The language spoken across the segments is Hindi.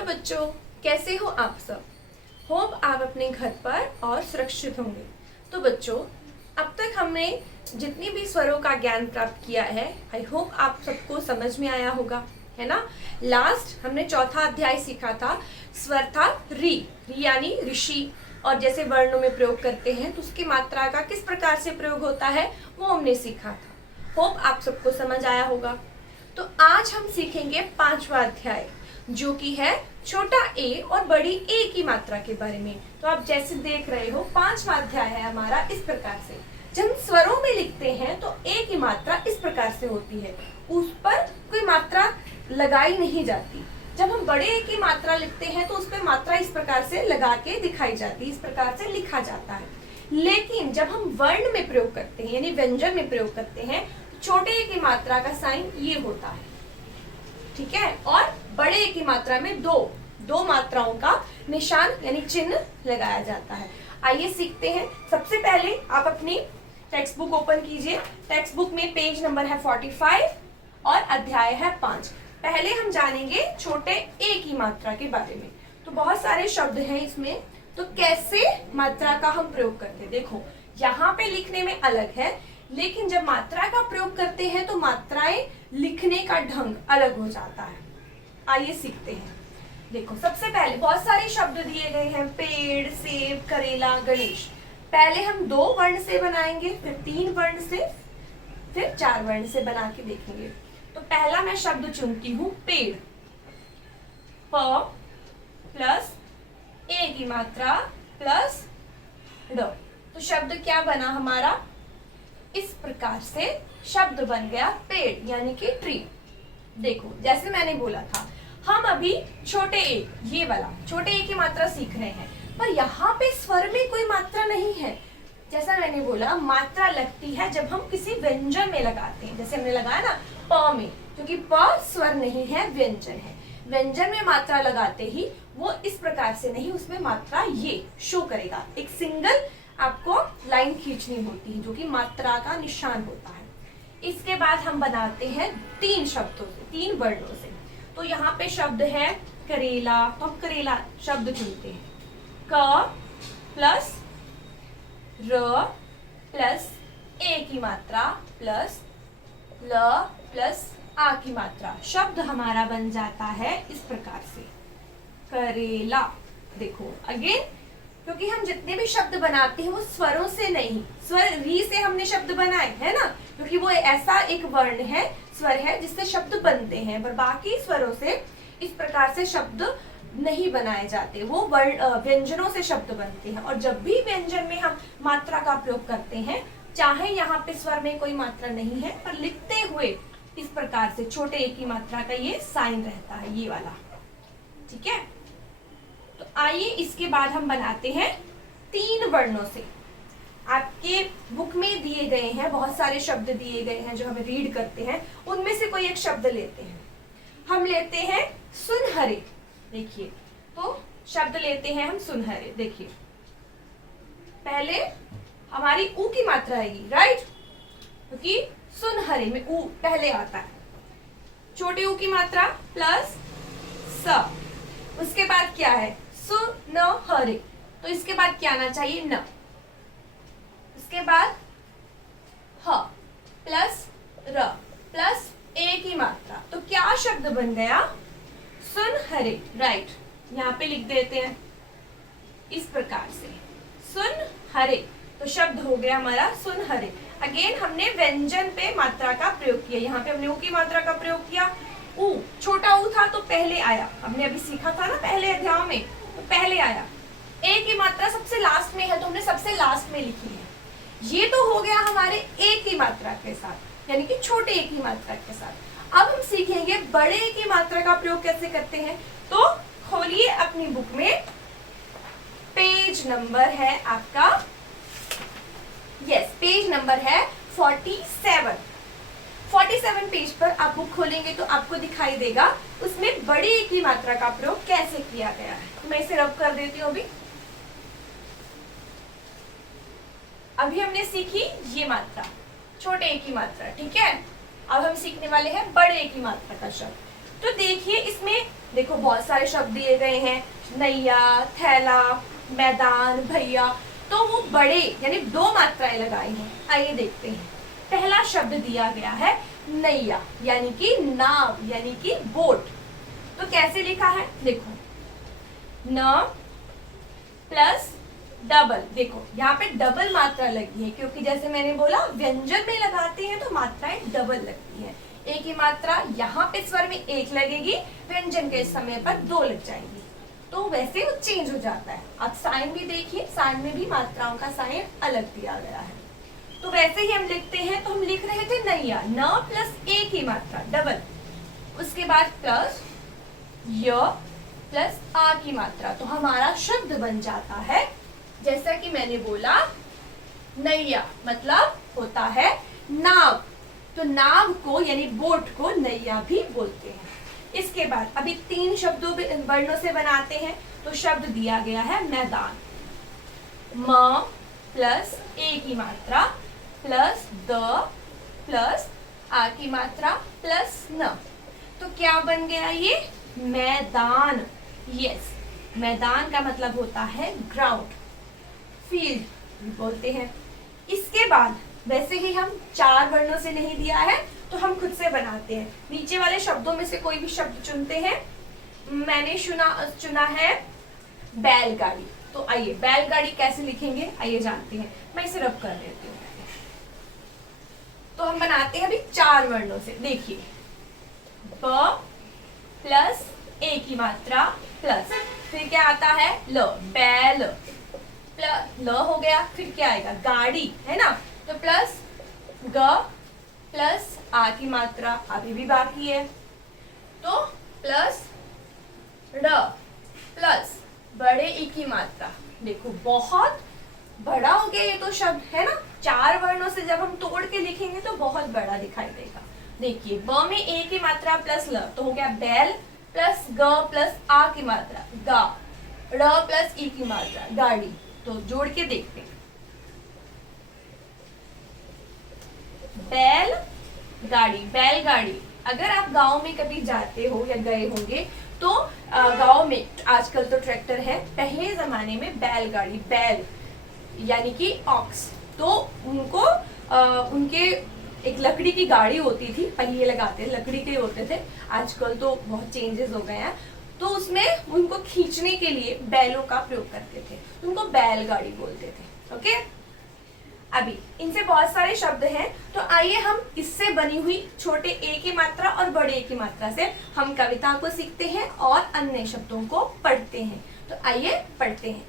हेलो बच्चों, कैसे हो आप सब। होप आप अपने घर पर और सुरक्षित होंगे। तो बच्चों, अब तक हमने जितनी भी स्वरों का ज्ञान प्राप्त किया है, आई होप आप सबको समझ में आया होगा, है ना। लास्ट हमने चौथा अध्याय सीखा था, स्वर था री यानी ऋषि, और जैसे वर्णों में प्रयोग करते हैं तो उसकी मात्रा का किस प्रकार से प्रयोग होता है वो हमने सीखा था। होप आप सबको समझ आया होगा। तो आज हम सीखेंगे पांचवा अध्याय, जो कि है छोटा ए और बड़ी ए की मात्रा के बारे में। तो आप जैसे देख रहे हो, पांचवा अध्याय है हमारा इस प्रकार से। जब हम स्वरों में लिखते हैं तो ए की मात्रा इस प्रकार से होती है, उस पर कोई मात्रा लगाई नहीं जाती। जब हम बड़े ए की मात्रा लिखते हैं तो उस पर मात्रा इस प्रकार से लगा के दिखाई जाती है, इस प्रकार से लिखा जाता है। लेकिन जब हम वर्ण में प्रयोग करते हैं यानी व्यंजन में प्रयोग करते हैं, छोटे ए की मात्रा का साइन ये होता है, ठीक है। और बड़े ए की मात्रा में दो मात्राओं का निशान यानी चिन्ह लगाया जाता है। आइए सीखते हैं। सबसे पहले आप अपनी टेक्स्ट बुक ओपन कीजिए। टेक्स्ट बुक में पेज नंबर है 45 और अध्याय है 5। पहले हम जानेंगे छोटे ए की मात्रा के बारे में। तो बहुत सारे शब्द हैं इसमें, तो कैसे मात्रा का हम प्रयोग करते हैं। देखो, यहाँ पे लिखने में अलग है, लेकिन जब मात्रा का प्रयोग करते हैं तो मात्राएं लिखने का ढंग अलग हो जाता है। आइए सीखते हैं। देखो, सबसे पहले बहुत सारे शब्द दिए गए हैं, पेड़, सेब, करेला, गणेश। पहले हम 2 वर्ण से बनाएंगे, फिर 3 वर्ण से, फिर 4 वर्ण से बना के देखेंगे। तो पहला मैं शब्द चुनती हूँ पेड़, प प्लस ए की मात्रा प्लस ड। तो शब्द क्या बना हमारा, इस प्रकार से शब्द बन गया पेड़ यानी कि ट्री। देखो, जैसे मैंने बोला था, हम अभी छोटे ए, ये वाला छोटे ए की मात्रा सीख रहे हैं, पर यहाँ पे स्वर में कोई मात्रा नहीं है। जैसा मैंने बोला, मात्रा लगती है जब हम किसी व्यंजन में लगाते हैं। जैसे हमने लगाया ना प में, क्योंकि प स्वर नहीं है, व्यंजन है। व्यंजन में मात्रा लगाते ही वो इस प्रकार से नहीं, उसमें मात्रा ये शो करेगा। एक सिंगल आपको लाइन खींचनी होती है, जो कि मात्रा का निशान होता है। इसके बाद हम बनाते हैं 3 शब्दों से, 3 वर्णों से। तो यहाँ पे शब्द है करेला, तो हम करेला शब्द चुनते हैं। क प्लस र प्लस ए की मात्रा प्लस ल प्लस आ की मात्रा, शब्द हमारा बन जाता है इस प्रकार से, करेला। देखो अगेन, क्योंकि हम जितने भी शब्द बनाते हैं वो स्वरों से नहीं, स्वर री से हमने शब्द बनाए है ना, क्योंकि वो ऐसा एक वर्ण है, स्वर है जिससे शब्द बनते हैं, पर बाकी स्वरों से इस प्रकार से शब्द नहीं बनाए जाते। वो व्यंजनों से शब्द बनते हैं। और जब भी व्यंजन में हम मात्रा का प्रयोग करते हैं, चाहे यहाँ पे स्वर में कोई मात्रा नहीं है, पर लिखते हुए इस प्रकार से छोटे ए की मात्रा का ये साइन रहता है, ये वाला, ठीक है। तो आइए इसके बाद हम बनाते हैं 3 वर्णों से। आपके बुक में दिए गए हैं, बहुत सारे शब्द दिए गए हैं जो हमें रीड करते हैं, उनमें से कोई एक शब्द लेते हैं। हम लेते हैं सुनहरे। देखिए, तो शब्द लेते हैं हम सुनहरे। देखिए, पहले हमारी ऊ की मात्रा आएगी, राइट, क्योंकि सुनहरे में ऊ पहले आता है। छोटे ऊ की मात्रा प्लस स। उसके बाद क्या है, सुनहरे, तो इसके बाद क्या आना चाहिए, न। इसके बाद ह प्लस र प्लस ए की मात्रा, तो क्या शब्द बन गया, सुनहरे, राइट। यहाँ पे लिख देते हैं इस प्रकार से, सुनहरे। तो शब्द हो गया हमारा सुनहरे। अगेन हमने व्यंजन पे मात्रा का प्रयोग किया। यहाँ पे हमने ऊ की मात्रा का प्रयोग किया। ऊ, छोटा ऊ था तो पहले आया, हमने अभी सीखा था ना पहले अध्याय में, तो पहले आया। ए की मात्रा सबसे लास्ट में है, तो हमने सबसे लास्ट में लिखी है। ये तो हो गया हमारे ए की मात्रा के साथ, यानी कि छोटे ए की मात्रा के साथ। अब हम सीखेंगे बड़े ए की मात्रा का प्रयोग कैसे करते हैं। तो खोलिए अपनी बुक में, पेज नंबर है आपका, यस, पेज नंबर है 47। 47 पेज पर आप बुक खोलेंगे तो आपको दिखाई देगा उसमें बड़े ए की मात्रा का प्रयोग कैसे किया गया है। तो मैं इसे रब कर देती हूँ। अभी हमने सीखी ये मात्रा, छोटे ए की मात्रा, ठीक है। अब हम सीखने वाले हैं बड़े ए की मात्रा का शब्द। तो देखिए इसमें देखो बहुत सारे शब्द दिए गए हैं, नैया, थैला, मैदान, भैया। तो वो बड़े यानी 2 मात्राएं लगाई हैं। आइए देखते हैं। पहला शब्द दिया गया है नैया यानी कि नाव यानी कि बोट। तो कैसे लिखा है देखो, न प्लस डबल। देखो यहाँ पे डबल मात्रा लगी है क्योंकि जैसे मैंने बोला व्यंजन में लगाते हैं तो मात्राएं डबल लगती हैं। एक ही मात्रा यहाँ पे स्वर में 1 लगेगी, व्यंजन के समय पर 2 लग जाएगी, तो वैसे वो चेंज हो जाता है। अब साइन भी देखिए, साइन में भी मात्राओं का साइन अलग दिया गया है। तो वैसे ही हम लिखते हैं, तो हम लिख रहे थे नैया, न प्लस 1 ही मात्रा डबल, उसके बाद प्लस य प्लस आ की मात्रा, तो हमारा शब्द बन जाता है जैसा कि मैंने बोला नैया मतलब होता है नाव। तो नाव को यानी बोट को नैया भी बोलते हैं। इसके बाद अभी 3 शब्दों वर्णों से बनाते हैं। तो शब्द दिया गया है मैदान, म प्लस ए की मात्रा प्लस द प्लस आ की मात्रा प्लस न, तो क्या बन गया ये मैदान। यस, मैदान का मतलब होता है ग्राउंड, फील्ड बोलते हैं। इसके बाद वैसे ही हम 4 वर्णों से नहीं दिया है तो हम खुद से बनाते हैं। नीचे वाले शब्दों में से कोई भी शब्द चुनते हैं। मैंने चुना है बैलगाड़ी। तो आइए बैलगाड़ी कैसे लिखेंगे आइए जानते हैं। मैं इसे रब कर देती हूँ। तो हम बनाते हैं अभी 4 वर्णों से। देखिए ब प्लस ए की मात्रा प्लस फिर क्या आता है ल, बैल प्लस ल हो गया, फिर क्या आएगा गाड़ी, है ना। तो प्लस ग प्लस आ की मात्रा अभी भी बाकी है, तो प्लस ड प्लस बड़े ई की मात्रा। देखो बहुत बड़ा हो गया ये तो शब्द, है ना। 4 वर्णों से जब हम तोड़ के लिखेंगे तो बहुत बड़ा दिखाई देगा। देखिए ब में ए की मात्रा प्लस ल तो हो गया बैल प्लस ग प्लस आ की मात्रा गा, र प्लस ई की मात्रा गाड़ी। तो जोड़ के देखते हैं, बैल गाड़ी, बैलगाड़ी। अगर आप गांव में कभी जाते हो या गए होंगे तो गांव में आजकल तो ट्रैक्टर है, पहले जमाने में बैलगाड़ी, बैल यानी कि ऑक्स, तो उनको उनके एक लकड़ी की गाड़ी होती थी, पहिए लगाते लकड़ी के होते थे। आजकल तो बहुत चेंजेस हो गए हैं, तो उसमें उनको खींचने के लिए बैलों का प्रयोग करते थे, उनको बैलगाड़ी बोलते थे। ओके, अभी इनसे बहुत सारे शब्द हैं, तो आइए हम इससे बनी हुई छोटे ए की मात्रा और बड़े ए की मात्रा से हम कविता को सीखते हैं और अन्य शब्दों को पढ़ते हैं। तो आइए पढ़ते हैं।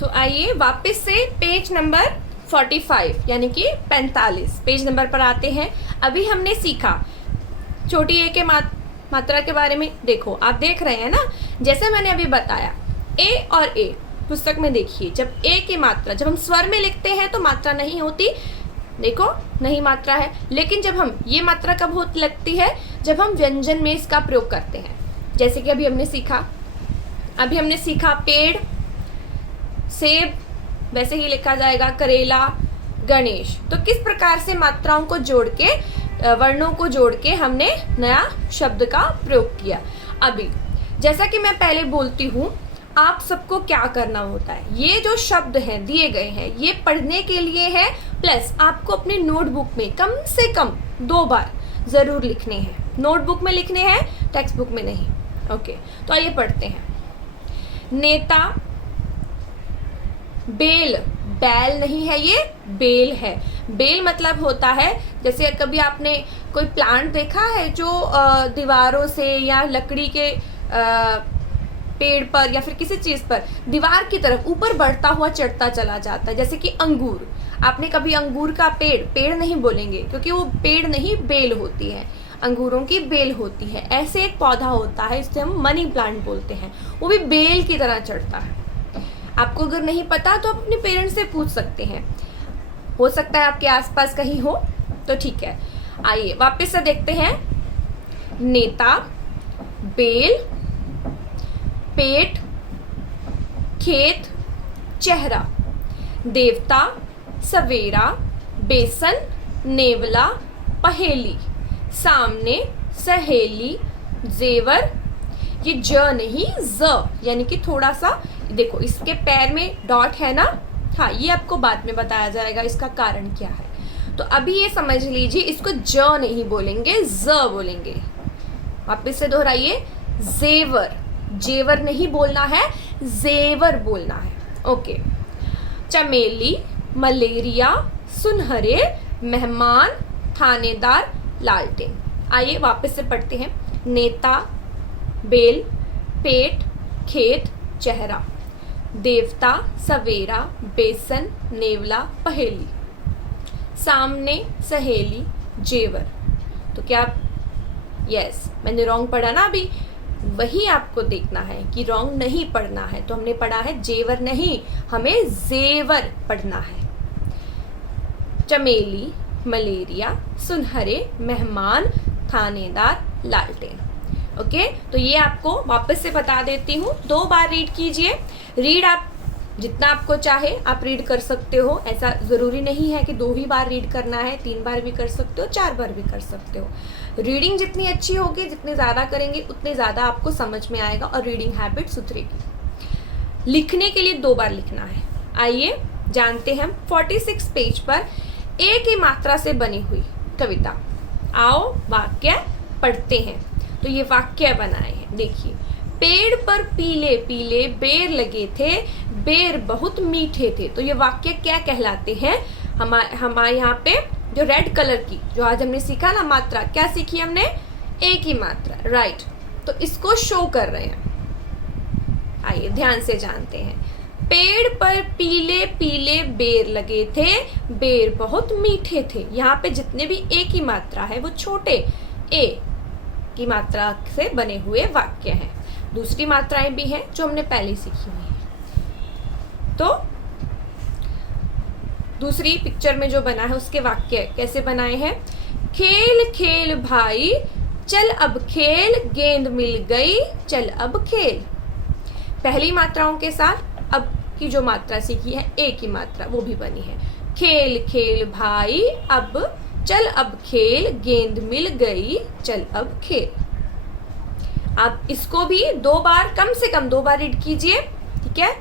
तो आइए वापस से पेज नंबर 45 यानी कि 45 पेज नंबर पर आते हैं। अभी हमने सीखा छोटी ए के मात्रा के बारे में। देखो आप देख रहे हैं ना, जैसे मैंने अभी बताया ए और ए पुस्तक में देखिए, जब ए की मात्रा जब हम स्वर में लिखते हैं तो मात्रा नहीं होती, देखो नहीं मात्रा है। लेकिन जब हम ये मात्रा कब लगती है, जब हम व्यंजन में इसका प्रयोग करते हैं। जैसे कि अभी हमने सीखा पेड़, सेब वैसे ही लिखा जाएगा, करेला, गणेश। तो किस प्रकार से मात्राओं को जोड़ के, वर्णों को जोड़ के हमने नया शब्द का प्रयोग किया। अभी जैसा कि मैं पहले बोलती हूँ, आप सबको क्या करना होता है, ये जो शब्द हैं दिए गए हैं ये पढ़ने के लिए है, प्लस आपको अपने नोटबुक में कम से कम 2 बार जरूर लिखने हैं। नोटबुक में लिखने हैं, टेक्स्ट बुक में नहीं। ओके, तो आइए पढ़ते हैं। नेता, बेल, बैल नहीं है ये, बेल है। बेल मतलब होता है, जैसे कभी आपने कोई प्लांट देखा है जो दीवारों से या लकड़ी के पेड़ पर या फिर किसी चीज पर दीवार की तरफ ऊपर बढ़ता हुआ चढ़ता चला जाता है, जैसे कि अंगूर। आपने कभी अंगूर का पेड़ नहीं बोलेंगे क्योंकि वो पेड़ नहीं, बेल होती है, अंगूरों की बेल होती है। ऐसे एक पौधा होता है, इसे हम मनी प्लांट बोलते हैं, वो भी बेल की तरह चढ़ता है। आपको अगर नहीं पता तो अपने पेरेंट्स से पूछ सकते हैं, हो सकता है आपके आसपास कहीं हो, तो ठीक है। आइए वापस से देखते हैं। नेता, बेल, पेट, खेत, चेहरा, देवता, सवेरा, बेसन नेवला पहेली, सामने सहेली जेवर, ये ज नहीं ज, यानी कि थोड़ा सा देखो इसके पैर में डॉट है ना, हाँ ये आपको बाद में बताया जाएगा इसका कारण क्या है। तो अभी ये समझ लीजिए इसको ज नहीं बोलेंगे, ज बोलेंगे। वापस से दोहराइए, जेवर, जेवर नहीं बोलना है, जेवर बोलना है। ओके। चमेली मलेरिया सुनहरे मेहमान थानेदार लालटेन। आइए वापस से पढ़ते हैं। नेता बेल पेट खेत चेहरा, देवता सवेरा बेसन नेवला पहेली, सामने सहेली जेवर। तो क्या यस मैंने रॉन्ग पढ़ा ना अभी, वही आपको देखना है कि रॉन्ग नहीं पढ़ना है। तो हमने पढ़ा है जेवर नहीं, हमें जेवर पढ़ना है। चमेली मलेरिया सुनहरे मेहमान थानेदार लालटेन। ओके, तो ये आपको वापस से बता देती हूँ, 2 बार रीड कीजिए। रीड आप जितना आपको चाहे आप रीड कर सकते हो, ऐसा ज़रूरी नहीं है कि 2 ही बार रीड करना है, 3 बार भी कर सकते हो, 4 बार भी कर सकते हो। रीडिंग जितनी अच्छी होगी, जितने ज़्यादा करेंगे उतने ज़्यादा आपको समझ में आएगा और रीडिंग हैबिट सुधरेगी। लिखने के लिए 2 बार लिखना है। आइए जानते हैं 46 पेज पर एक ही मात्रा से बनी हुई कविता। आओ वाक्य पढ़ते हैं। तो ये वाक्य बनाए हैं, देखिए। पेड़ पर पीले पीले बेर लगे थे, बेर बहुत मीठे थे। तो ये वाक्य क्या कहलाते हैं? हमारे यहाँ पे जो रेड कलर की जो आज हमने सीखा ना मात्रा, क्या सीखी हमने? एक ही मात्रा, राइट। तो इसको शो कर रहे हैं। आइए ध्यान से जानते हैं। पेड़ पर पीले पीले बेर लगे थे, बेर बहुत मीठे थे। यहाँ पे जितने भी एक ही मात्रा है वो छोटे ए की मात्रा से बने हुए वाक्य हैं। दूसरी मात्राएं भी हैं जो हमने पहले सीखी हुई है। तो दूसरी पिक्चर में जो बना है उसके वाक्य कैसे बनाए हैं? खेल खेल भाई चल अब खेल, गेंद मिल गई चल अब खेल। पहली मात्राओं के साथ अब की जो मात्रा सीखी है एक ही मात्रा, वो भी बनी है। खेल खेल भाई अब चल अब खेल, गेंद मिल गई चल अब खेल। आप इसको भी 2 बार, कम से कम 2 बार रीड कीजिए, ठीक है।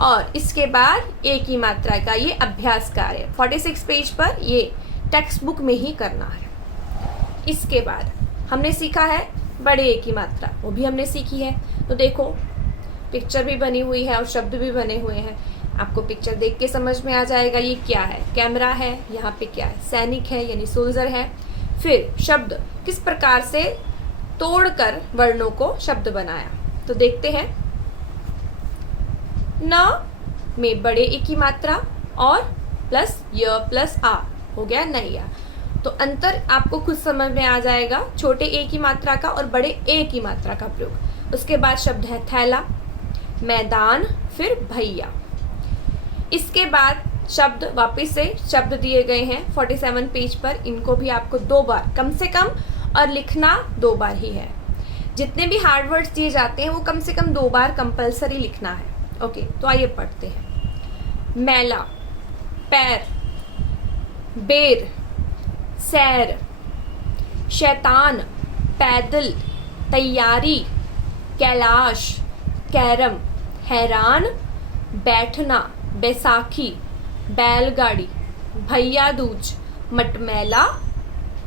और इसके बाद एक ही मात्रा का ये अभ्यास कार्य 46 पेज पर ये टेक्स्ट बुक में ही करना है। इसके बाद हमने सीखा है बड़े एक ही मात्रा, वो भी हमने सीखी है। तो देखो पिक्चर भी बनी हुई है और शब्द भी बने हुए हैं। आपको पिक्चर देख के समझ में आ जाएगा ये क्या है। कैमरा है, यहाँ पे क्या है? सैनिक है यानी सोल्जर है। फिर शब्द किस प्रकार से तोड़कर वर्णों को शब्द बनाया, तो देखते हैं। न में बड़े एक ही मात्रा और प्लस य प्लस आ हो गया नैया। तो अंतर आपको खुद समझ में आ जाएगा, छोटे एक ही मात्रा का और बड़े एक ही मात्रा का प्रयोग। उसके बाद शब्द है थैला, मैदान, फिर भैया। इसके बाद शब्द वापस से शब्द दिए गए हैं 47 पेज पर, इनको भी आपको 2 बार कम से कम और लिखना 2 बार ही है। जितने भी हार्ड वर्ड्स दिए जाते हैं वो कम से कम 2 बार कंपलसरी लिखना है। ओके, तो आइए पढ़ते हैं। मैला, पैर, बेर, सैर, शैतान, पैदल, तैयारी, कैलाश, कैरम, हैरान, बैठना, बैसाखी, बैलगाड़ी, भैया दूज, मटमैला,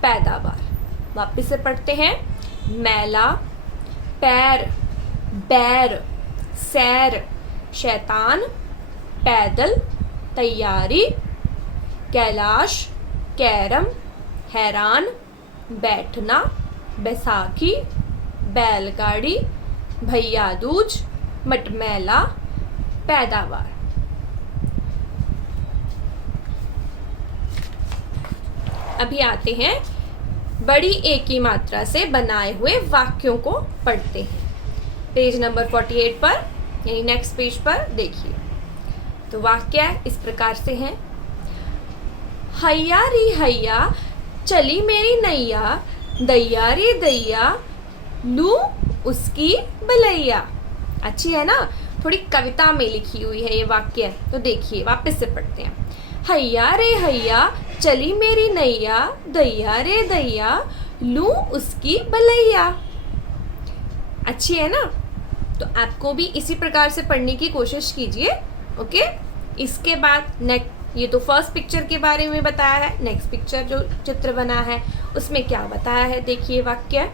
पैदावार। वापस से पढ़ते हैं। मैला, पैर, बैर, सैर, शैतान, पैदल, तैयारी, कैलाश, कैरम, हैरान, बैठना, बैसाखी, बैलगाड़ी, भैया दूज, मटमैला, पैदावार। अभी आते हैं बड़ी एक ही मात्रा से बनाए हुए वाक्यों को पढ़ते हैं। पेज नंबर 48 पर यानी नेक्स्ट पेज पर देखिए। तो वाक्य इस प्रकार से हैं। हैया री हैया चली मेरी नैया, दैया रे दैया लू उसकी बलैया। अच्छी है ना, थोड़ी कविता में लिखी हुई है ये वाक्य। तो देखिए वापस से पढ़ते हैं। हैया रे हैया चली मेरी नैया, दैया रे दैया लूं उसकी भलैया। अच्छी है ना? तो आपको भी इसी प्रकार से पढ़ने की कोशिश कीजिए। ओके, इसके बाद नेक्स्ट, ये तो फर्स्ट पिक्चर के बारे में बताया है। नेक्स्ट पिक्चर जो चित्र बना है उसमें क्या बताया है, देखिए वाक्य।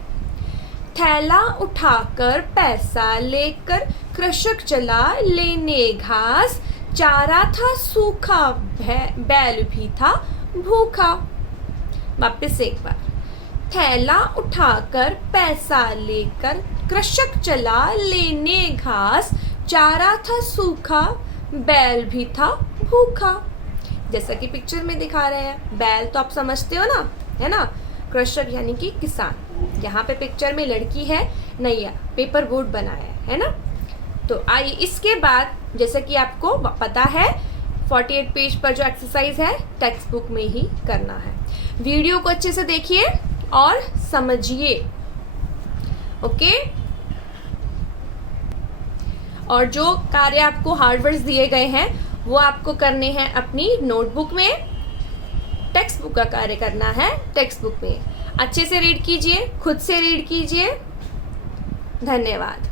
थैला उठाकर पैसा लेकर कृषक चला लेने घास, चारा था सूखा बैल भी था भूखा। वापस एक बार, थैला उठाकर पैसा लेकर कृषक चला लेने घास, चारा था सूखा बैल भी था भूखा। जैसा कि पिक्चर में दिखा रहे हैं, बैल तो आप समझते हो ना, है ना? कृषक यानी कि किसान। यहाँ पे पिक्चर में लड़की है, नैया पेपर बोट बनाया है ना? तो आइए इसके बाद, जैसा कि आपको पता है 48 पेज पर जो एक्सरसाइज है टेक्स्ट बुक में ही करना है। वीडियो को अच्छे से देखिए और समझिए। ओके, और जो कार्य आपको हार्ड वर्ड्स दिए गए हैं वो आपको करने हैं अपनी नोटबुक में। टेक्स्ट बुक का कार्य करना है टेक्स्ट बुक में। अच्छे से रीड कीजिए, खुद से रीड कीजिए। धन्यवाद।